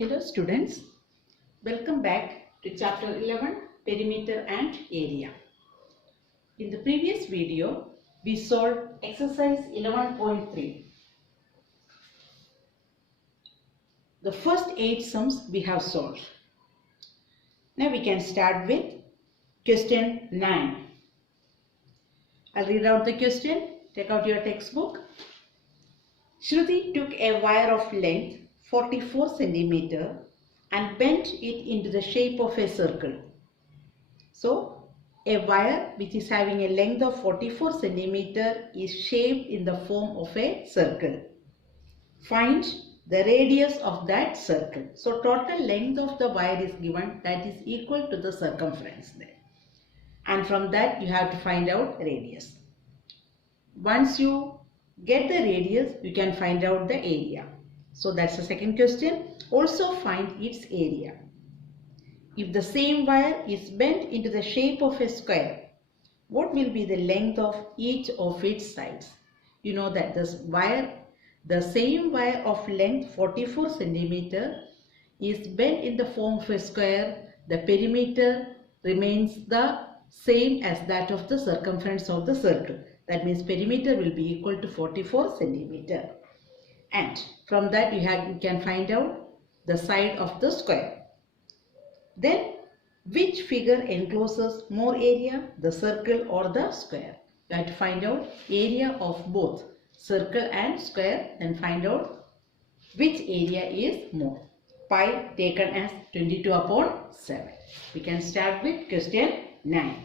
Hello students, welcome back to chapter 11, perimeter and area. In the previous video, we solved exercise 11.3. The first 8 sums we have solved. Now we can start with question 9. I'll read out the question. Take out your textbook. Shruti took a wire of length 44 centimeter and bent it into the shape of a circle. So, a wire which is having a length of 44 centimeter is shaped in the form of a circle. Find the radius of that circle. So, total length of the wire is given, that is equal to the circumference there. And from that you have to find out radius. Once you get the radius, you can find out the area. So that's the second question. Also find its area. If the same wire is bent into the shape of a square, what will be the length of each of its sides? You know that the same wire of length 44 centimeter is bent in the form of a square. The perimeter remains the same as that of the circumference of the circle. That means perimeter will be equal to 44 centimeter. And from that you can find out the side of the square. Then which figure encloses more area, the circle or the square? You have to find out area of both circle and square and find out which area is more. Pi taken as 22 upon 7. We can start with question 9.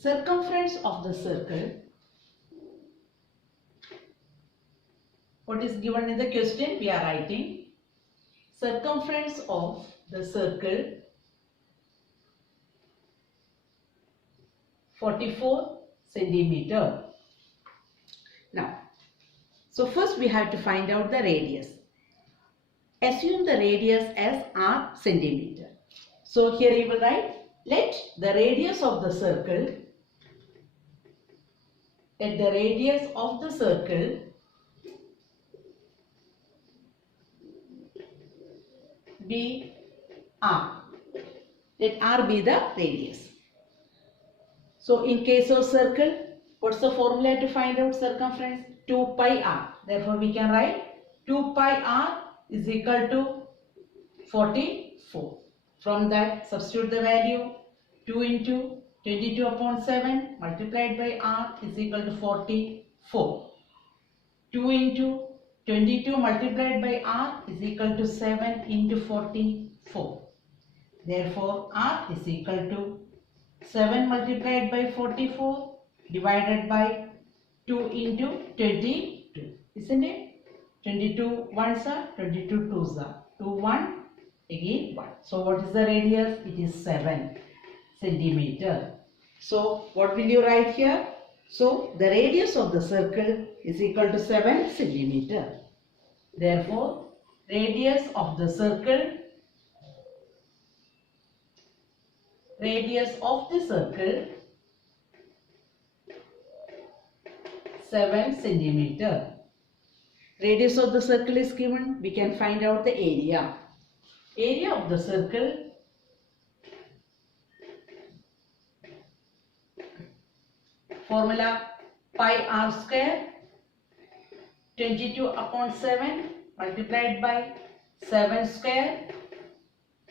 Circumference of the circle. What is given in the question? We are writing circumference of the circle 44 centimeter. Now, so first we have to find out the radius. Assume the radius as r centimeter. So here you will write, let the radius of the circle be r. Let r be the radius. So in case of circle, what's the formula to find out circumference? 2 pi r. Therefore we can write 2 pi r is equal to 44. From that substitute the value 2 into 22 upon 7 multiplied by r is equal to 44. 2 into 22 multiplied by r is equal to 7 into 44. Therefore, r is equal to 7 multiplied by 44 divided by 2 into 22. Isn't it? 22 ones are 22 twos are 2 1 again 1. So, what is the radius? It is 7 centimeter. So, what will you write here? So, the radius of the circle is equal to 7 centimeter. Therefore, radius of the circle 7 centimeter. Radius of the circle is given. We can find out the area. Area of the circle formula pi r square 22 upon 7 multiplied by 7 square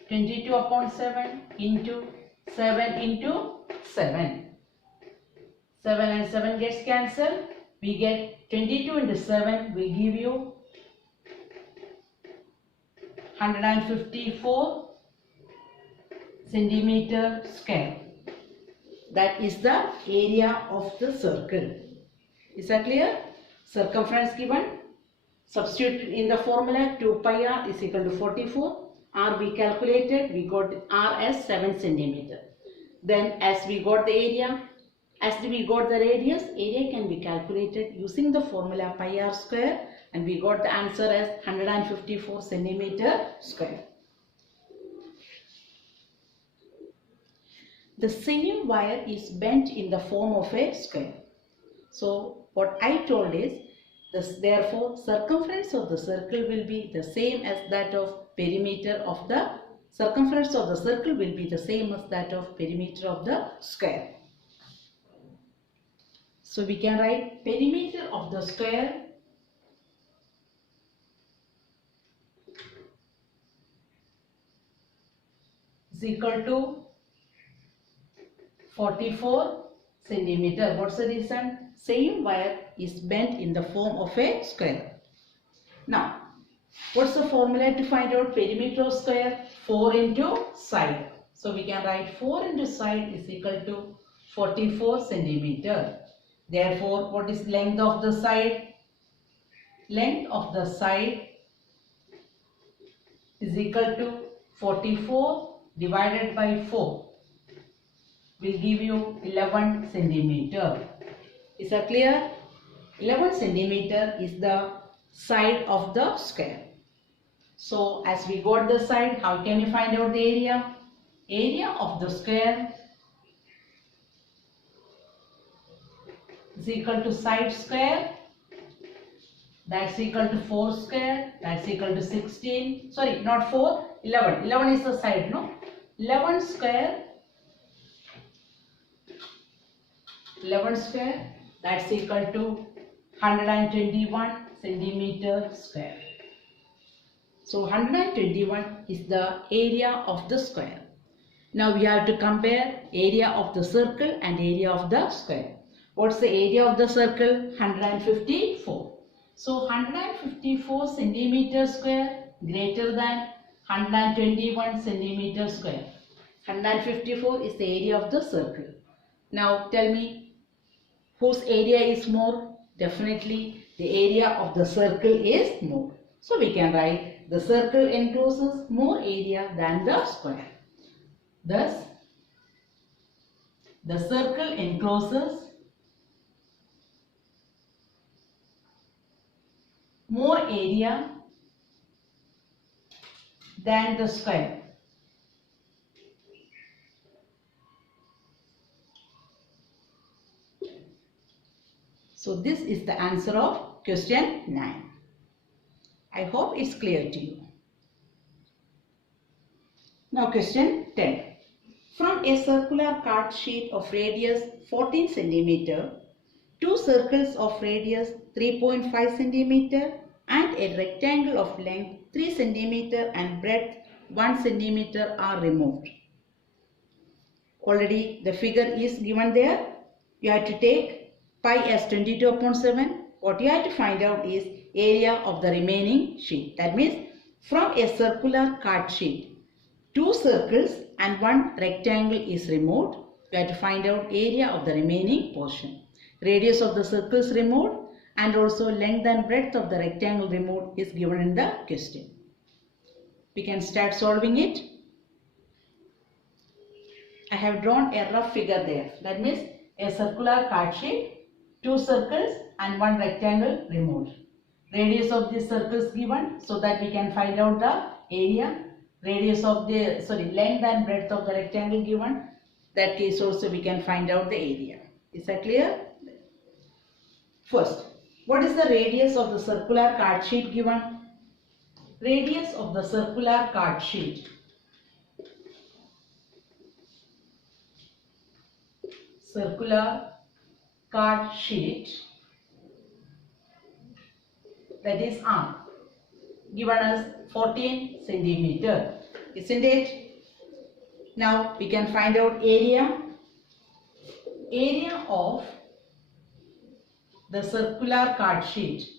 22 upon 7 into 7 into 7. 7 and 7 gets cancelled. We get 22 into 7 will give you 154 centimeter square. That is the area of the circle. Is that clear? Circumference given. Substitute in the formula 2 pi r is equal to 44. R we calculated. We got r as 7 centimeter. Then as we got the area, as we got the radius, area can be calculated using the formula pi r square and we got the answer as 154 centimeter square. The same wire is bent in the form of a square. So what I told is, Therefore, circumference of the circle will be the same as that of perimeter of the circumference of the circle will be the same as that of perimeter of the square. So we can write perimeter of the square is equal to 44 centimeter. What's the reason? Same wire is bent in the form of a square. Now, what's the formula to find out perimeter of square? 4 into side. So we can write 4 into side is equal to 44 centimeter. Therefore, what is length of the side? Length of the side is equal to 44 divided by 4 will give you 11 centimeter. Is that clear? 11 centimeter is the side of the square. So as we got the side, how can you find out the area? Area of the square is equal to side square, that's equal to 4 square, that's equal to 16, sorry not 4, 11, 11 is the side, no? 11 square, that's equal to 121 centimeter square. So 121 is the area of the square. Now we have to compare area of the circle and area of the square. What's the area of the circle? 154. So 154 centimeter square greater than 121 centimeter square. 154 is the area of the circle. Now tell me, whose area is more? Definitely the area of the circle is more. So we can write the circle encloses more area than the square. Thus, the circle encloses more area than the square. So this is the answer of question 9. I hope it's clear to you. Now question 10. From a circular card sheet of radius 14 cm, two circles of radius 3.5 cm and a rectangle of length 3 cm and breadth 1 cm are removed. Already the figure is given there. You have to take pi as 22 upon 7. What you have to find out is area of the remaining sheet. That means from a circular card sheet, two circles and one rectangle is removed. You have to find out area of the remaining portion. Radius of the circles removed and also length and breadth of the rectangle removed is given in the question. We can start solving it. I have drawn a rough figure there. That means a circular card sheet, two circles and one rectangle removed. Radius of this circles given so that we can find out the area. Radius of the, length and breadth of the rectangle given. That case also we can find out the area. Is that clear? First, what is the radius of the circular card sheet given? Radius of the circular card sheet. Circular card sheet, that is R, given as 14 centimeter, isn't it? Now we can find out area. Area of the circular card sheet.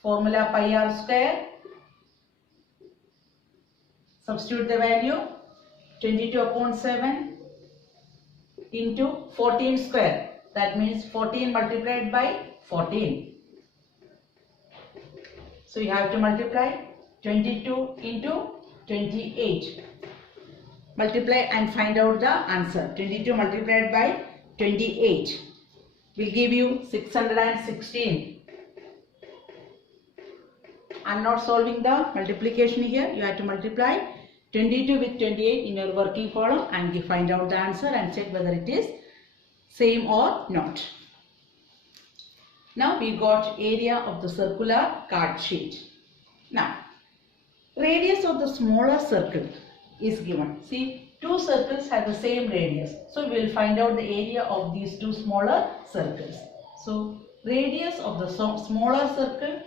Formula pi r square. Substitute the value 22 upon 7 into 14 square. That means 14 multiplied by 14. So you have to multiply 22 into 28. Multiply and find out the answer. 22 multiplied by 28 will give you 616. I am not solving the multiplication here. You have to multiply 22 with 28 in your working column and find out the answer and check whether it is Same or not? Now we got area of the circular card sheet. Now radius of the smaller circle is given. See, two circles have the same radius. So we will find out the area of these two smaller circles. So radius of the smaller circle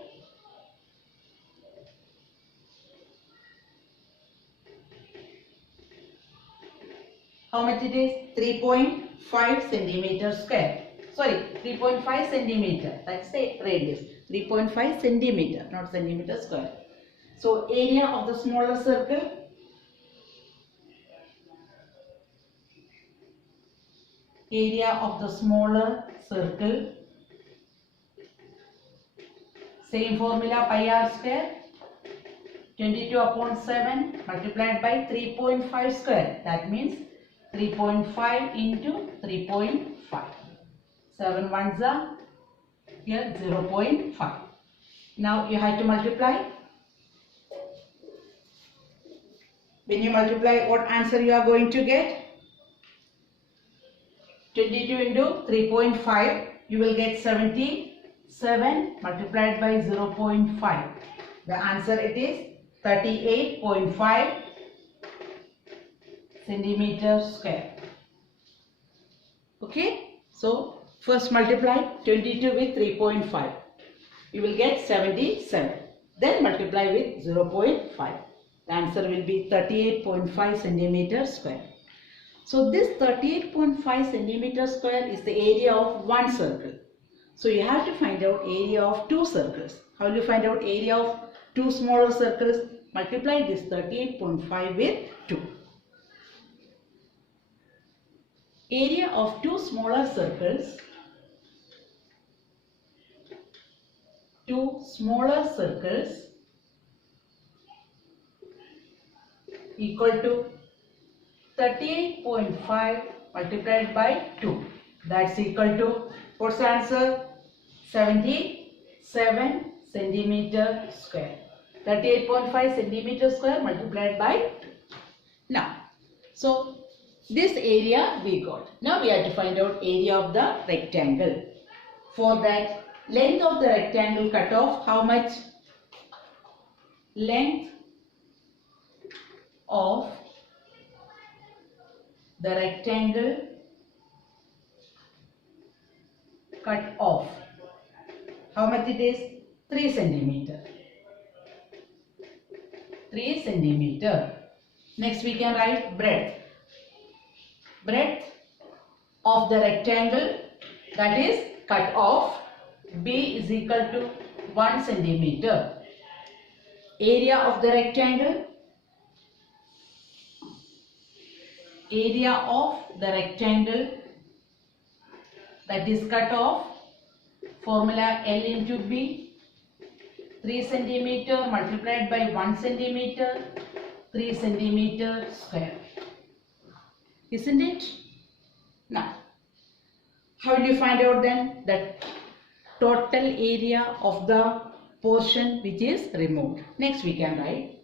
how much it is? 3.5 centimeter square. Sorry, 3.5 centimeter. That's the radius. 3.5 centimeter, not centimeter square. So area of the smaller circle same formula, pi r square, 22 upon 7 multiplied by 3.5 square. That means 3.5 into 3.5. 7 ones are here 0.5. Now you have to multiply. When you multiply, what answer you are going to get? 22 into 3.5, you will get 77 multiplied by 0.5. The answer it is 38.5 centimeter square. Okay, so first multiply 22 with 3.5. You will get 77. Then multiply with 0.5. The answer will be 38.5 centimeter square. So this 38.5 centimeter square is the area of one circle. So you have to find out area of two circles. How will you find out area of two smaller circles? Multiply this 38.5 with 2. Area of two smaller circles equal to 38.5 multiplied by 2. That's equal to, what's the answer? 77 centimeter square. 38.5 centimeter square multiplied by 2. Now, so this area we got. Now we have to find out area of the rectangle. For that, length of the rectangle cut off, how much? Length of the rectangle cut off. How much it is? 3 centimeter. 3 centimeter. Next we can write breadth. Breadth of the rectangle that is cut off. B is equal to 1 centimeter. Area of the rectangle. Area of the rectangle that is cut off. Formula L into B. 3 centimeter multiplied by 1 centimeter. 3 centimeter square. Isn't it? Now, how will you find out then that total area of the portion which is removed? Next we can write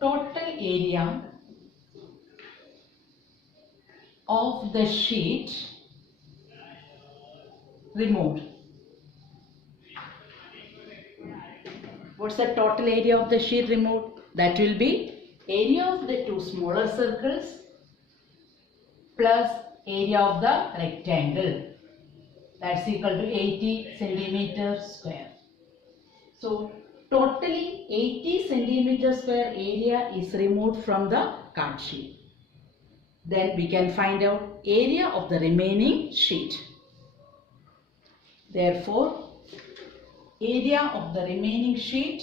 total area of the sheet removed. What's the total area of the sheet removed? That will be area of the two smaller circles plus area of the rectangle. That's equal to 80 centimeter square. So totally 80 centimeter square area is removed from the card sheet. Then we can find out area of the remaining sheet. Therefore, area of the remaining sheet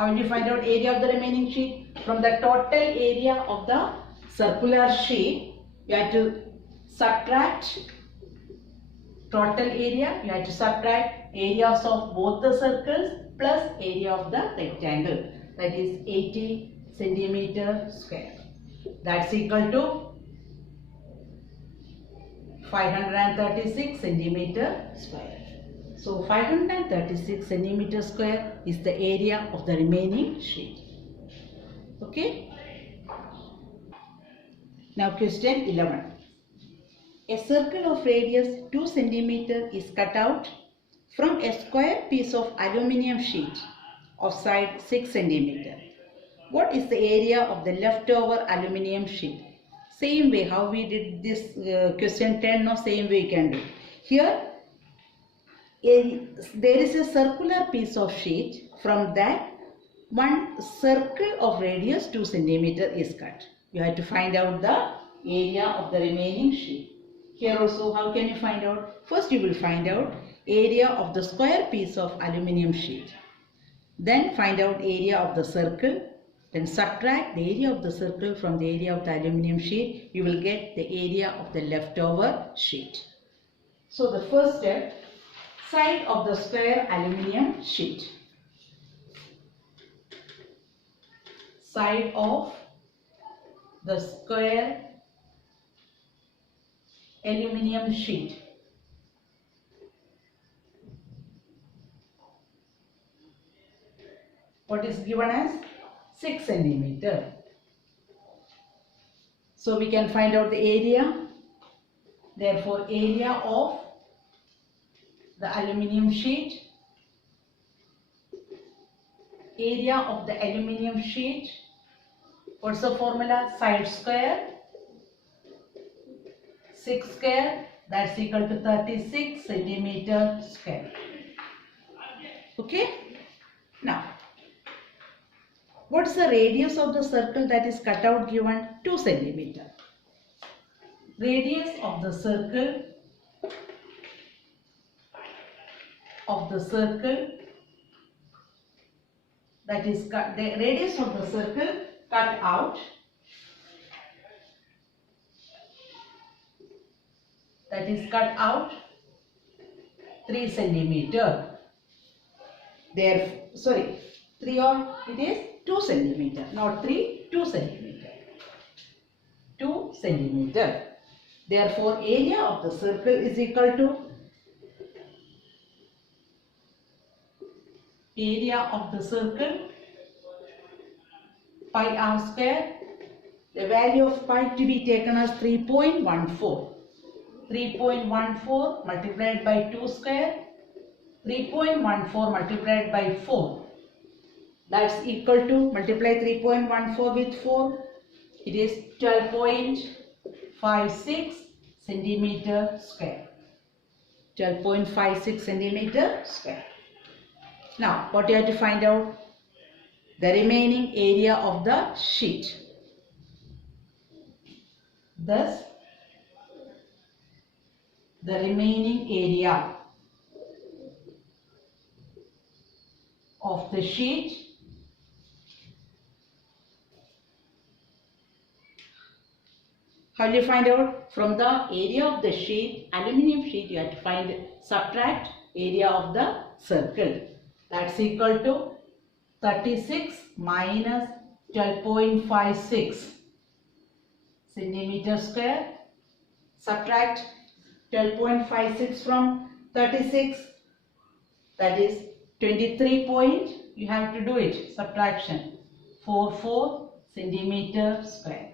how will you find out area of the remaining sheet? From the total area of the circular sheet, you have to subtract total area, you have to subtract areas of both the circles plus area of the rectangle, that is 80 centimeter square. That's equal to 536 centimeter square. So 536 centimeter square is the area of the remaining sheet. Okay. Now question 11. A circle of radius 2 centimeter is cut out from a square piece of aluminium sheet of side 6 centimeter. What is the area of the leftover aluminium sheet? Same way how we did this question 10, no, same way you can do. Here there is a circular piece of sheet. From that, one circle of radius 2 centimeter is cut. You have to find out the area of the remaining sheet. Here also, how can you find out? First you will find out area of the square piece of aluminium sheet. Then find out area of the circle. Then subtract the area of the circle from the area of the aluminium sheet. You will get the area of the leftover sheet. So the first step, side of the square aluminium sheet. Side of the square aluminium sheet. What is given as 6 centimeter. So we can find out the area. Therefore, area of the aluminium sheet. Area of the aluminium sheet. What's the formula? Side square 6 square, that's equal to 36 centimeter square. Okay. Now, what's the radius of the circle that is cut out given? 2 centimeter. Radius of the circle that is cut, the radius of the circle cut out, that is cut out 3 centimeter. There, sorry, 3 or it is 2 centimeter, not 3, 2 centimeter. 2 centimeter. Therefore, area of the circle is equal to area of the circle pi r square. The value of pi to be taken as 3.14. 3.14 multiplied by 2 square. 3.14 multiplied by 4. That's equal to, multiply 3.14 with 4. It is 12.56 centimeter square. 12.56 centimeter square. Now, what you have to find out? The remaining area of the sheet. Thus, the remaining area of the sheet how do you find out? From the area of the sheet, aluminium sheet, you have to subtract area of the circle. That's equal to 36 minus 12.56 centimeter square. Subtract 12.56 from 36, that is 23 point, you have to do it, subtraction, 44 centimeter square.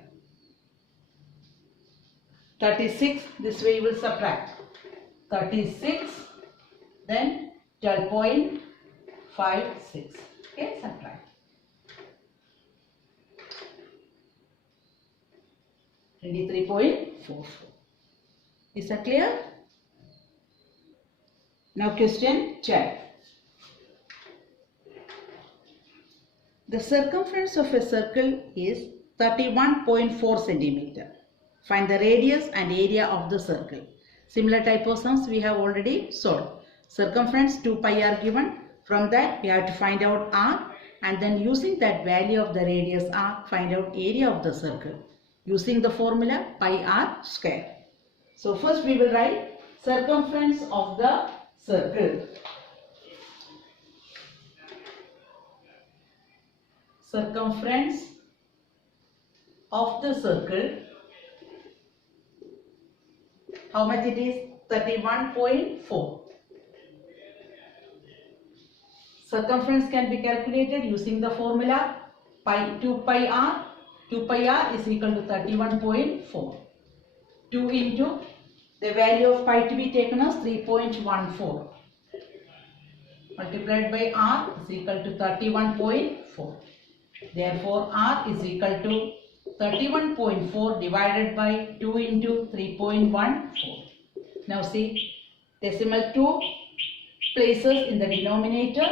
36, this way you will subtract 36, then 12.56, okay, subtract 23.44. Is that clear? Now question 12. The circumference of a circle is 31.4 centimeter. Find the radius and area of the circle. Similar type of sums we have already solved. Circumference 2 pi r given. From that we have to find out r, and then using that value of the radius r, find out area of the circle using the formula pi r square. So first we will write circumference of the circle. Circumference of the circle. How much it is? 31.4. Circumference can be calculated using the formula 2 pi r. 2 pi r is equal to 31.4. 2 into the value of pi to be taken as 3.14 multiplied by r is equal to 31.4. Therefore, r is equal to 31.4 divided by 2 into 3.14. Now see, decimal 2 places in the denominator,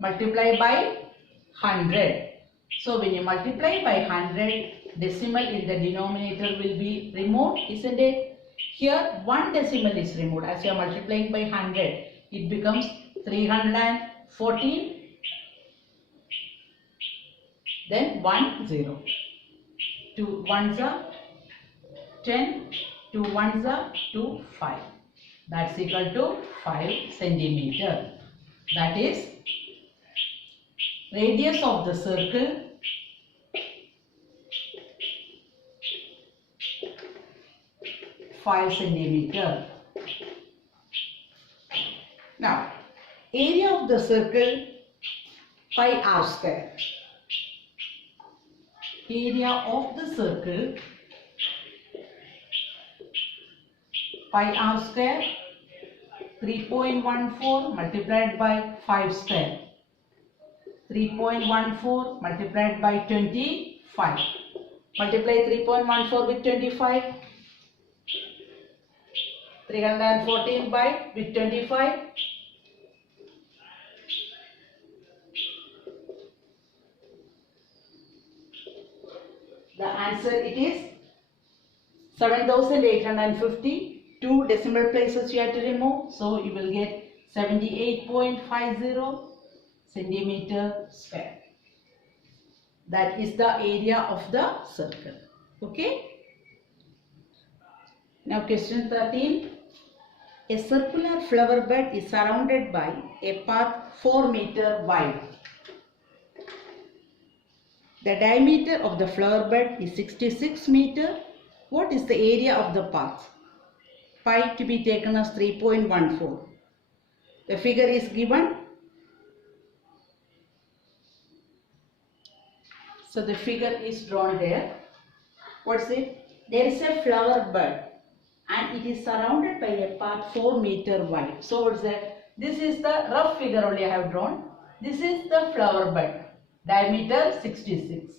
multiply by 100. So when you multiply by 100, decimal in the denominator will be removed, isn't it? Here one decimal is removed. As you are multiplying by 100, it becomes 314. Then 1 0. 2 1s are 10. 2 1s are 2 5. That's equal to 5 centimeter. That is radius of the circle (5 centimeter). Now, area of the circle pi r square. Area of the circle pi r square 3.14 multiplied by 5 square. 3.14 multiplied by 25. Multiply 3.14 with 25. 314 by with 25. The answer it is 7,850. 2 decimal places you have to remove. So you will get 78.50 centimeter square. That is the area of the circle. Okay. Now question 13. A circular flower bed is surrounded by a path 4 meter wide. The diameter of the flower bed is 66 meter. What is the area of the path? Pi to be taken as 3.14. The figure is given. So the figure is drawn there. What's it? There is a flower bed and it is surrounded by a path 4 meter wide. So what's that? This is the rough figure only I have drawn. This is the flower bed. Diameter 66.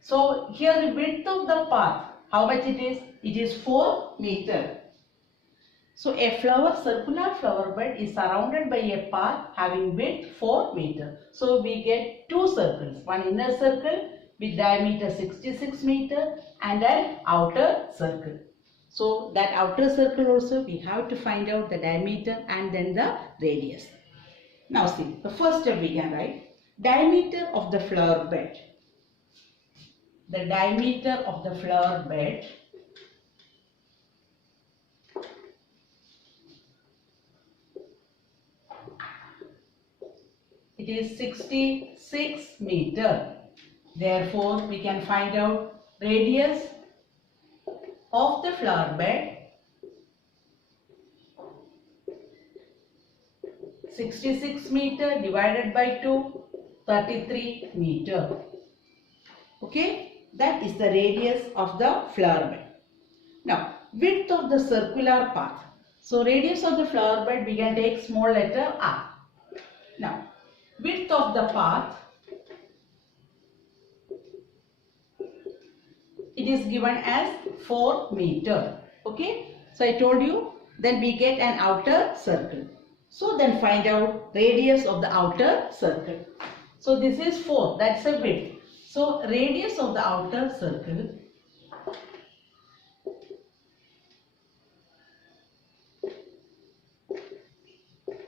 So here the width of the path, how much it is? It is 4 meter. So a circular flower bed is surrounded by a path having width 4 meter. So we get 2 circles. One inner circle with diameter 66 meter and an outer circle. So that outer circle also we have to find out the diameter and then the radius. Now see, the first step we can write. Diameter of the flower bed. The diameter of the flower bed it is 66 meter. Therefore, we can find out radius of the flower bed 66 meter divided by 2, 33 meter. Okay, that is the radius of the flower bed. Now, width of the circular path. So, radius of the flower bed we can take small letter r. Now, width of the path, it is given as 4 meter. Okay, so I told you, then we get an outer circle. So then find out radius of the outer circle. So this is 4, that's a width. So radius of the outer circle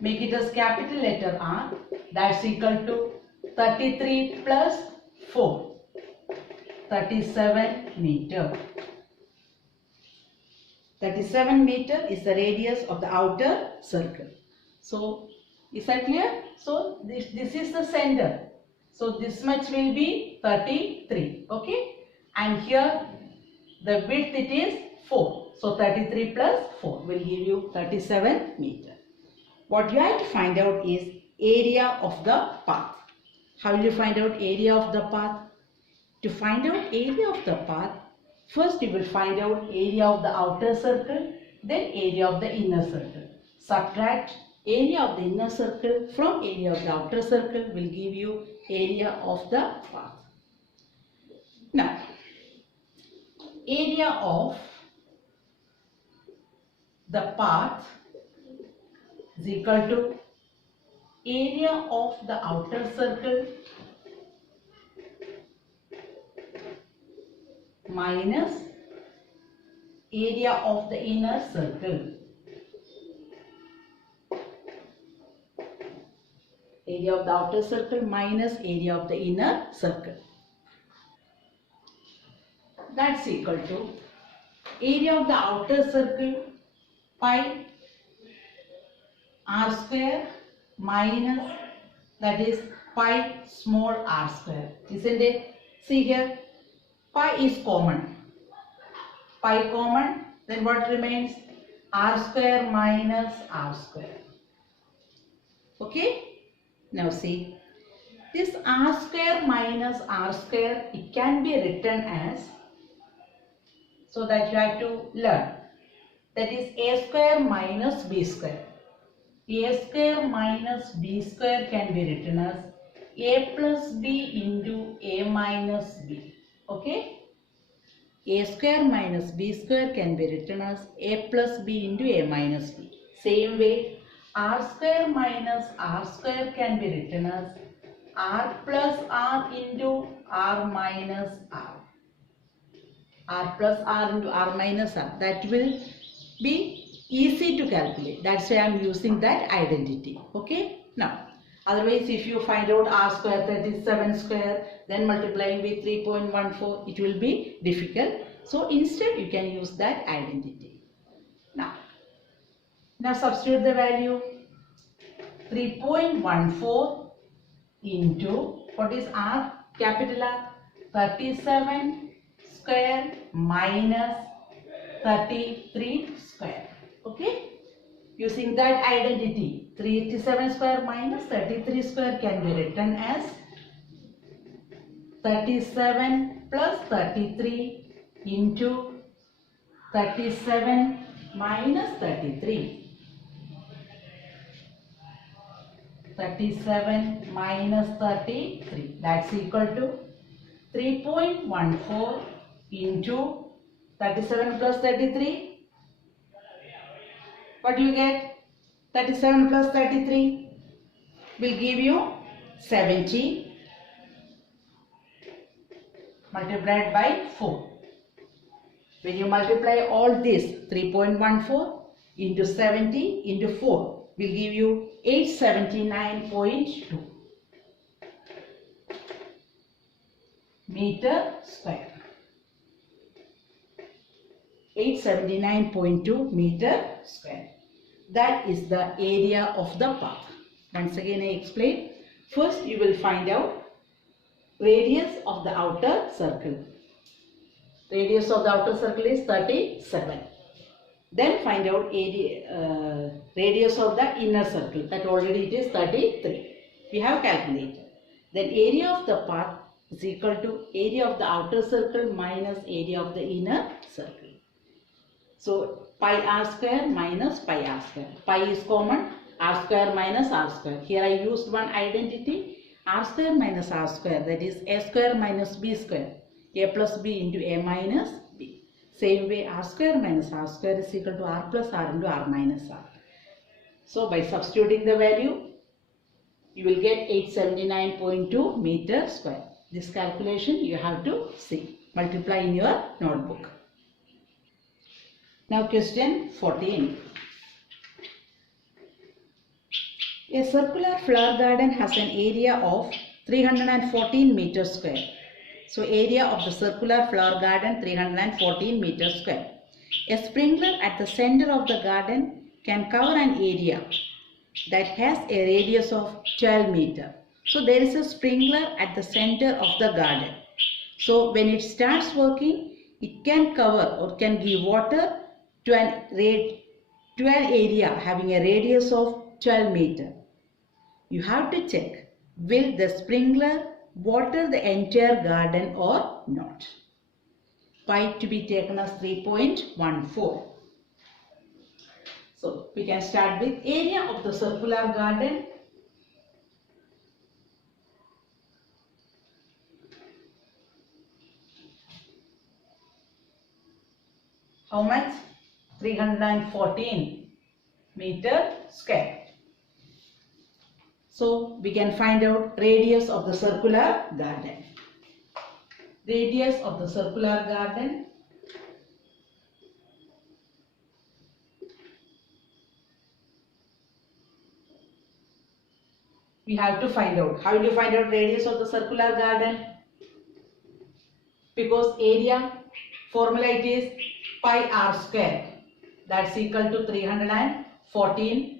make it as capital letter R, that's equal to 33 plus 4, 37 meter. 37 meter is the radius of the outer circle. So, is that clear? So, this is the center. So, this much will be 33. Okay. And here, the width it is 4. So, 33 plus 4 will give you 37 meter. What you have to find out is area of the path. How will you find out area of the path? To find out area of the path, first you will find out area of the outer circle, then area of the inner circle. Subtract area of the inner circle from area of the outer circle will give you area of the path. Now, area of the path is equal to area of the outer circle minus area of the inner circle. Area of the outer circle minus area of the inner circle. That's equal to area of the outer circle pi r square minus, that is pi small r square, isn't it? See here, pi is common. Pi common, then what remains? R square minus r square. Okay? Now see, this r square minus r square, it can be written as, so that you have to learn, that is a square minus b square. A square minus b square can be written as a plus b into a minus b. Okay? A square minus b square can be written as a plus b into a minus b. Same way, r square minus r square can be written as r plus r into r minus r. R plus r into r minus r. That will be easy to calculate. That's why I am using that identity. Okay? Now, otherwise if you find out r square, that is 7 square, then multiplying with 3.14, it will be difficult. So instead you can use that identity. Now substitute the value. 3.14 into, what is r? Capital R. 37 square minus 33 square. Okay? Using that identity, 387 square minus 33 square can be written as 37 plus 33 into 37 minus 33. 37 minus 33, that's equal to 3.14 into 37 plus 33. What do you get? 37 plus 33 will give you 70 multiplied by 4. When you multiply all this, 3.14 into 70 into 4 will give you 879.2 meter square. 879.2 meter square. That is the area of the path. Once again I explain. First you will find out radius of the outer circle. Radius of the outer circle is 37. Then find out radius of the inner circle. That already it is 33. We have calculated. Then area of the path is equal to area of the outer circle minus area of the inner circle. So pi r square minus pi r square. Pi is common. R square minus r square. Here I used one identity. R square minus r square, that is a square minus b square. A plus b into a minus b. Same way, r square minus r square is equal to r plus r into r minus r. So by substituting the value, you will get 879.2 meter square. This calculation you have to see. Multiply in your notebook. Now question 14. A circular flower garden has an area of 314 meters square. So area of the circular flower garden 314 meters square. A sprinkler at the center of the garden can cover an area that has a radius of 12 meters. So there is a sprinkler at the center of the garden. So when it starts working, it can cover or can give water to an area having a radius of 12 meters. you have to check, will the sprinkler water the entire garden or not? Pi to be taken as 3.14. So we can start with area of the circular garden. How much? 314 meter square. So we can find out radius of the circular garden. Radius of the circular garden. We have to find out. How do you find out radius of the circular garden? Because area, formula it is pi r square. That's equal to 314.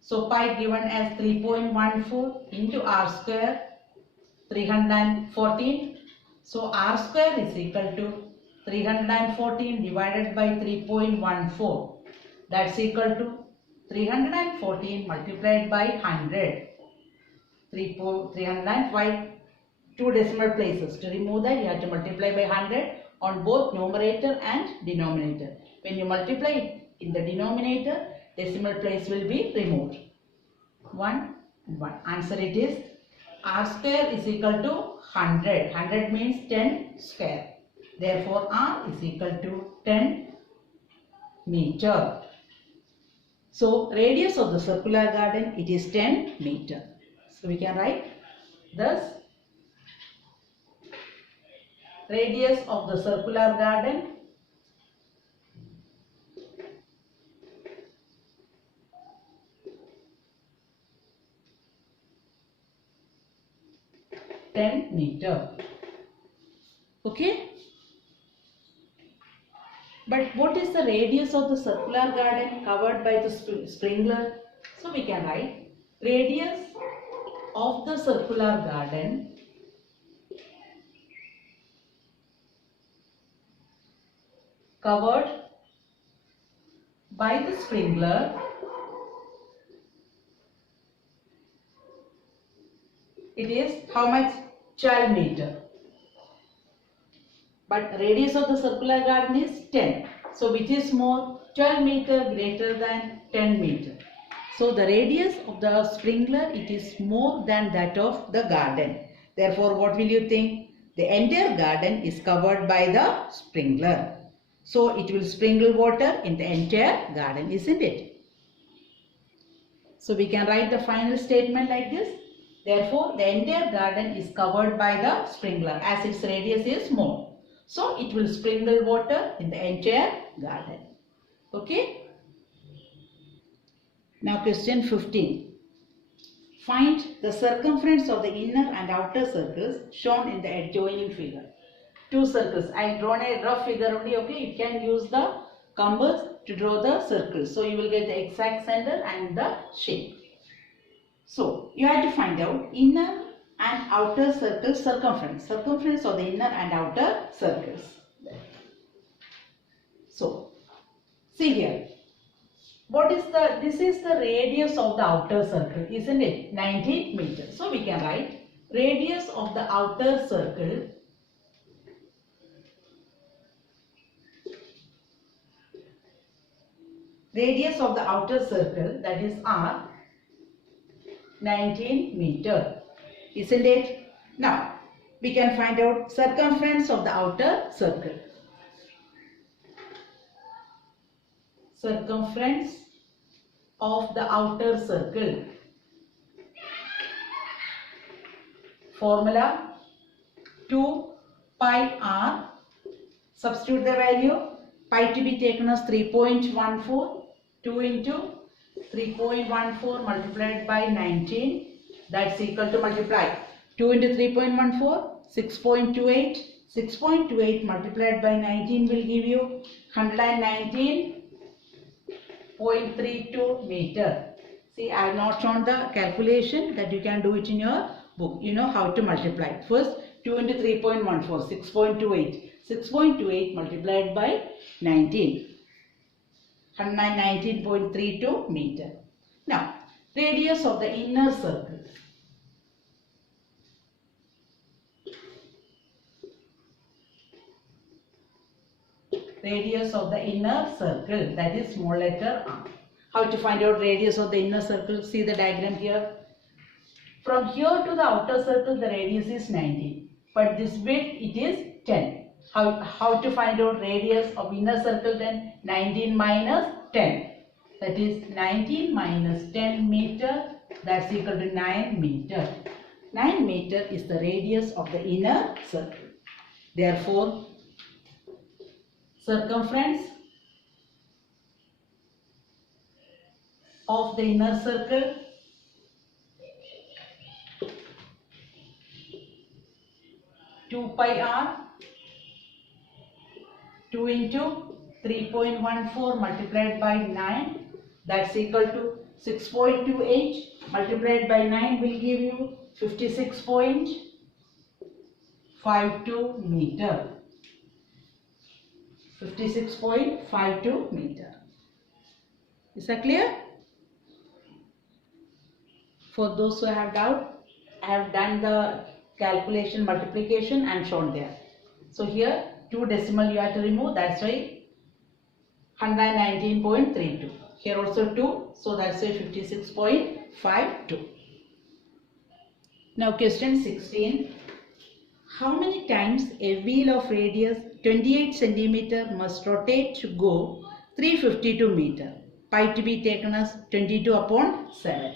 So pi given as 3.14 into r square, 314. So r square is equal to 314 divided by 3.14. That's equal to 314 multiplied by 100. 305, two decimal places. To remove that, you have to multiply by 100 on both numerator and denominator. When you multiply it in the denominator, decimal place will be removed. 1 and 1. Answer it is r square is equal to 100. 100 means 10 square. Therefore, r is equal to 10 meter. So, radius of the circular garden, it is 10 meter. So, we can write thus radius of the circular garden meter. Okay. But what is the radius of the circular garden covered by the sprinkler? So we can write radius of the circular garden covered by the sprinkler it is how much? 12 meter. But radius of the circular garden is 10. So which is more? 12 meter greater than 10 meter. So the radius of the sprinkler, it is more than that of the garden. Therefore, what will you think? The entire garden is covered by the sprinkler. So it will sprinkle water in the entire garden, isn't it? So we can write the final statement like this. Therefore, the entire garden is covered by the sprinkler as its radius is more. So it will sprinkle water in the entire garden. Okay. Now question 15. Find the circumference of the inner and outer circles shown in the adjoining figure. Two circles. I have drawn a rough figure only. Okay. You can use the compass to draw the circles. So you will get the exact center and the shape. So you have to find out inner and outer circle circumference. Circumference of the inner and outer circles. So see here. This is the radius of the outer circle, isn't it? 90 meters. So we can write radius of the outer circle that is r 19 meter, isn't it? Now we can find out circumference of the outer circle. Circumference of the outer circle. Formula 2 pi r. Substitute the value. Pi to be taken as 3.14. 2 into 3.14 multiplied by 19. That's equal to multiply. 2 into 3.14. 6.28. 6.28 multiplied by 19 will give you 119.32 meter. See, I have not shown the calculation, that you can do it in your book. You know how to multiply. First 2 into 3.14, 6.28. 6.28 multiplied by 19. 119.32 meter. Now, Radius of the inner circle. Radius of the inner circle, that is small letter r. How to find out radius of the inner circle? See the diagram here. From here to the outer circle, the radius is 19. But this width, it is 10. How to find out radius of inner circle then? 19 minus 10. That is 19 minus 10 meter. That's equal to 9 meter. 9 meter is the radius of the inner circle. Therefore, circumference of the inner circle two pi r, 2 into 3.14 multiplied by 9, that's equal to 6.28 multiplied by 9 will give you 56.52 meter. 56.52 meter. Is that clear? For those who have doubt, I have done the calculation multiplication and shown there. So here 2 decimal you have to remove, that's why 119.32. Here also 2, so that's why 56.52. Now question 16. How many times a wheel of radius 28 cm must rotate to go 352 meter? Pi to be taken as 22 upon 7.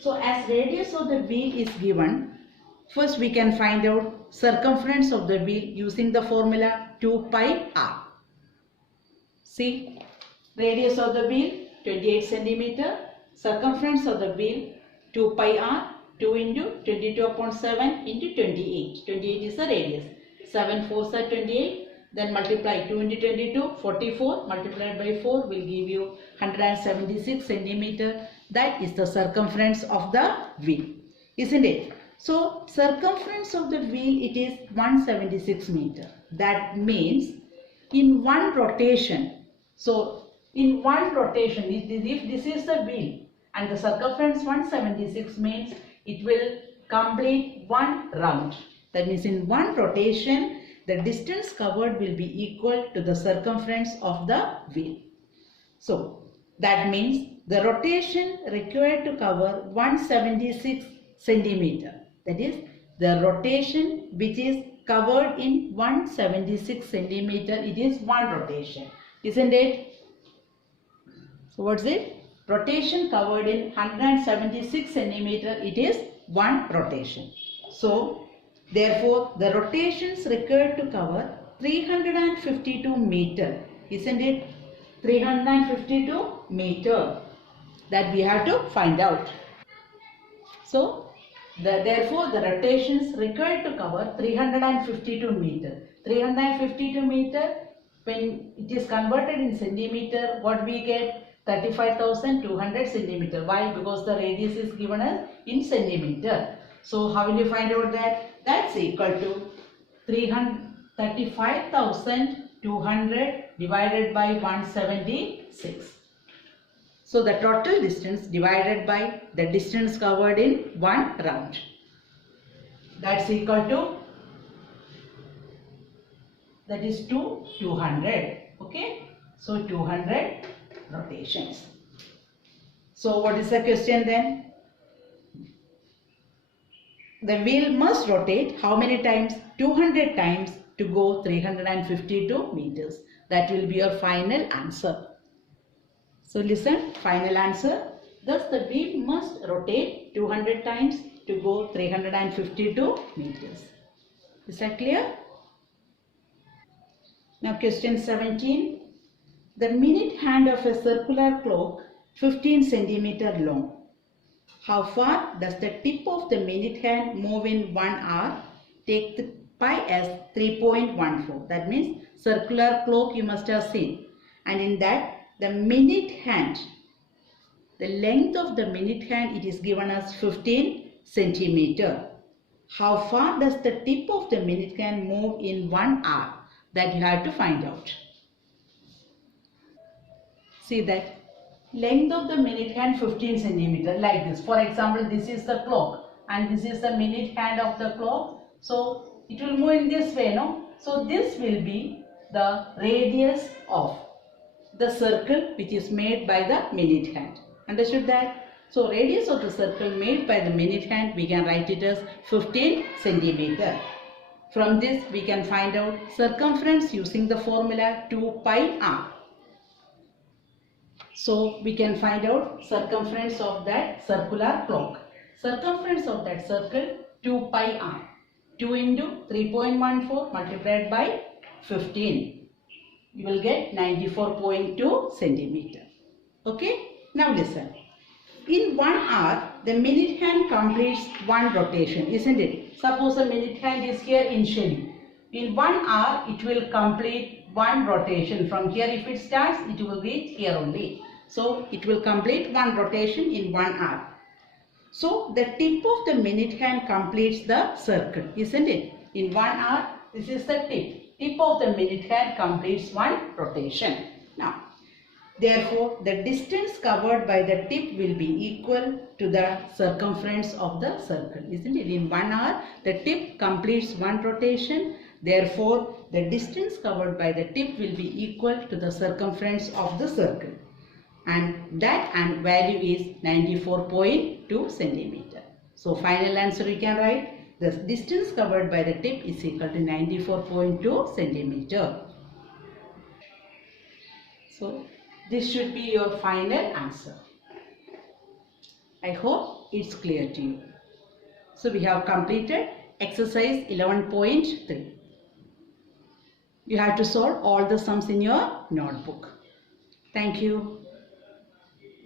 So as radius of the wheel is given, first we can find out circumference of the wheel using the formula 2 pi r. See, radius of the wheel 28 cm, circumference of the wheel 2 pi r, 2 into 22 upon 7 into 28. 28 is the radius. 7 4s are 28. Then multiply 2 into 22, 44 multiplied by 4 will give you 176 centimeter. That is the circumference of the wheel, isn't it? So circumference of the wheel, it is 176 meter. That means in one rotation. So in one rotation, if this is the wheel and the circumference 176 means it will complete one round. That means in one rotation, the distance covered will be equal to the circumference of the wheel. So that means the rotation required to cover 176 centimeter. That is the rotation which is covered in 176 centimeter. It is one rotation, isn't it? So what's it? Rotation covered in 176 centimeter. It is one rotation. So therefore the rotations required to cover 352 meter, isn't it? 352 meter, that we have to find out. So therefore the rotations required to cover 352 meter. 352 meter, when it is converted in centimeter, what we get? 35,200 centimeter. Why? Because the radius is given as in centimeter. So how will you find out that? That's equal to 35,200 divided by 176. So the total distance divided by the distance covered in one round. That's equal to, that is 200. Okay. So 200 rotations. So what is the question then? The wheel must rotate how many times? 200 times to go 352 meters. That will be your final answer. So listen, final answer. Thus the wheel must rotate 200 times to go 352 meters. Is that clear? Now question 17. The minute hand of a circular clock 15 centimeter long. How far does the tip of the minute hand move in 1 hour? Take the pi as 3.14. That means circular clock you must have seen. And in that the minute hand, the length of the minute hand, it is given as 15 centimeter. How far does the tip of the minute hand move in 1 hour? That you have to find out. See that Length of the minute hand 15 centimeter, like this. For example, this is the clock and this is the minute hand of the clock. So it will move in this way, no? So this will be the radius of the circle which is made by the minute hand. Understood that? So radius of the circle made by the minute hand, we can write it as 15 centimeter. From this we can find out circumference using the formula 2 pi r. So we can find out circumference of that circular clock. Circumference of that circle 2 pi r. 2 into 3.14 multiplied by 15. You will get 94.2 centimeter. Okay? Now listen. In 1 hour, the minute hand completes one rotation, isn't it? Suppose the minute hand is here initially. In 1 hour, it will complete one rotation. From here, if it starts, it will reach here only. So, it will complete one rotation in 1 hour. So, the tip of the minute hand completes the circle, isn't it? In 1 hour, this is the tip. Tip of the minute hand completes one rotation. Now, therefore, the distance covered by the tip will be equal to the circumference of the circle, isn't it? In 1 hour, the tip completes one rotation. Therefore, the distance covered by the tip will be equal to the circumference of the circle. And that value is 94.2 centimeter. So, final answer you can write. The distance covered by the tip is equal to 94.2 centimeter. So, this should be your final answer. I hope it's clear to you. So, we have completed exercise 11.3. You have to solve all the sums in your notebook. Thank you.